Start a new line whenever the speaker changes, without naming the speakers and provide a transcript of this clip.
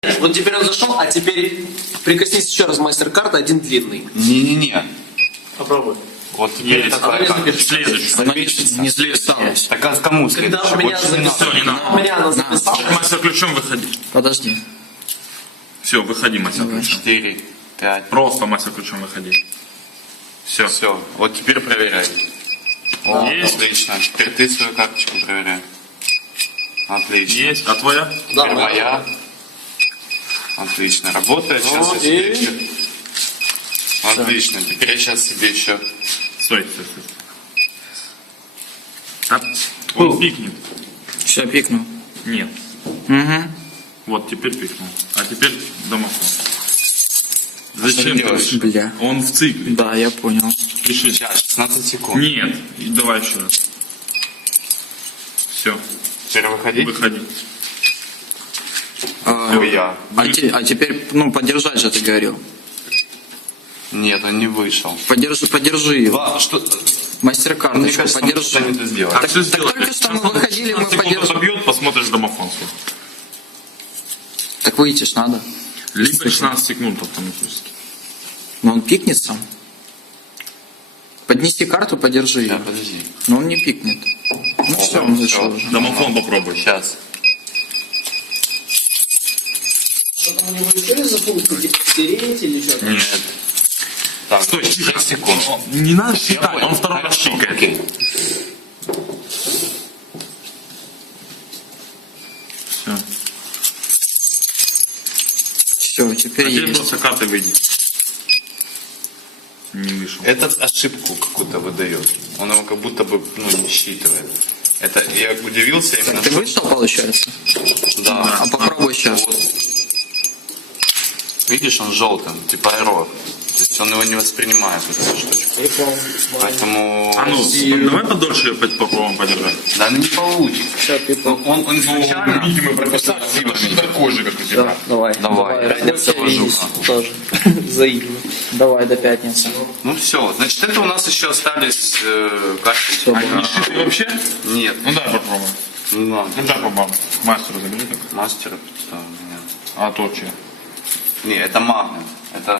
Вот теперь он зашел, а теперь прикоснись еще раз мастер-карта, один длинный.
Не-не-не.
Попробуй.
Вот теперь
Есть.
такая карта.
Следующий.
Не записалось.
Так а кому
Когда
следующий?
у меня
Больше не надо.
Все, не надо.
у меня она записалась.
Мастер ключом выходи.
Подожди.
Все, выходи мастер
Давай.
ключом.
4, 5.
Просто мастер ключом выходи. Все.
Все. Вот теперь проверяй. О,
Есть.
отлично. Теперь ты свою карточку проверяй. Отлично.
Есть. А твоя?
Да,
Теперь моя. Отлично. Работает. Сейчас я себе
и-
еще. Отлично. Теперь я сейчас себе еще.
Стой, стой, стой. Так. Он пикнет.
Все, пикнул.
Нет.
Угу.
Вот, теперь пикнул. А теперь домофон.
что
Зачем
ты делаешь?
ты?
Бля.
Он в цикле.
Да, я понял.
Пиши.
Сейчас, 16 секунд.
Нет. И давай еще раз. Все.
Теперь выходить.
Выходи.
Все, я.
А теперь, ну, поддержать же ты говорил.
Нет, он не вышел.
Подержи его.
Два, что?
Мастер-карт,
Мне
еще
кажется, он
подержи.
что-то не то сделал.
Так, все
так только что мы выходили, мы
секунд
подержим.
отобьет, посмотришь домофон свой.
Так выйти ж надо.
Либо 16 секунд автоматически.
Но он пикнет сам. Поднеси карту, подержи
Да,
ее.
подожди.
Но он не пикнет. Ну все, он зашел уже.
Домофон попробуй.
Сейчас.
Что-то у него еще есть за функцию, типа стереть или что-то?
Нет. Так,
Стой,
6 секунд.
Не надо считать, он второй раз
Хорошо,
чикает.
окей.
Все.
Все,
А
теперь
теперь
есть.
просто карты выйди. Не вышел.
Этот ошибку какую-то выдает. Он его как будто бы не считывает. Это я удивился именно.
Так ты вышел, получается?
Да.
А попробуй сейчас.
Вот. Видишь, он желтым, типа error. То есть он его не воспринимает, вот эту штучку.
Прикол.
Поэтому.
А ну, давай подольше ее попробуем подержать.
Да, ну не получится.
Все, прикол.
Он изначально.
Видимо, профессор не такой же, как у тебя.
Давай.
Давай.
Пятница
Давай.
и тоже. Взаимно. Давай до пятницы.
Ну все, значит, это у нас еще остались карты.
Всё,
А не шитый вообще?
Нет,
Ну дай попробуем.
не надо.
Ну дай попробуем. Мастеру забери так.
Мастера. Что, нет.
А то че?
Не, это магнит. Это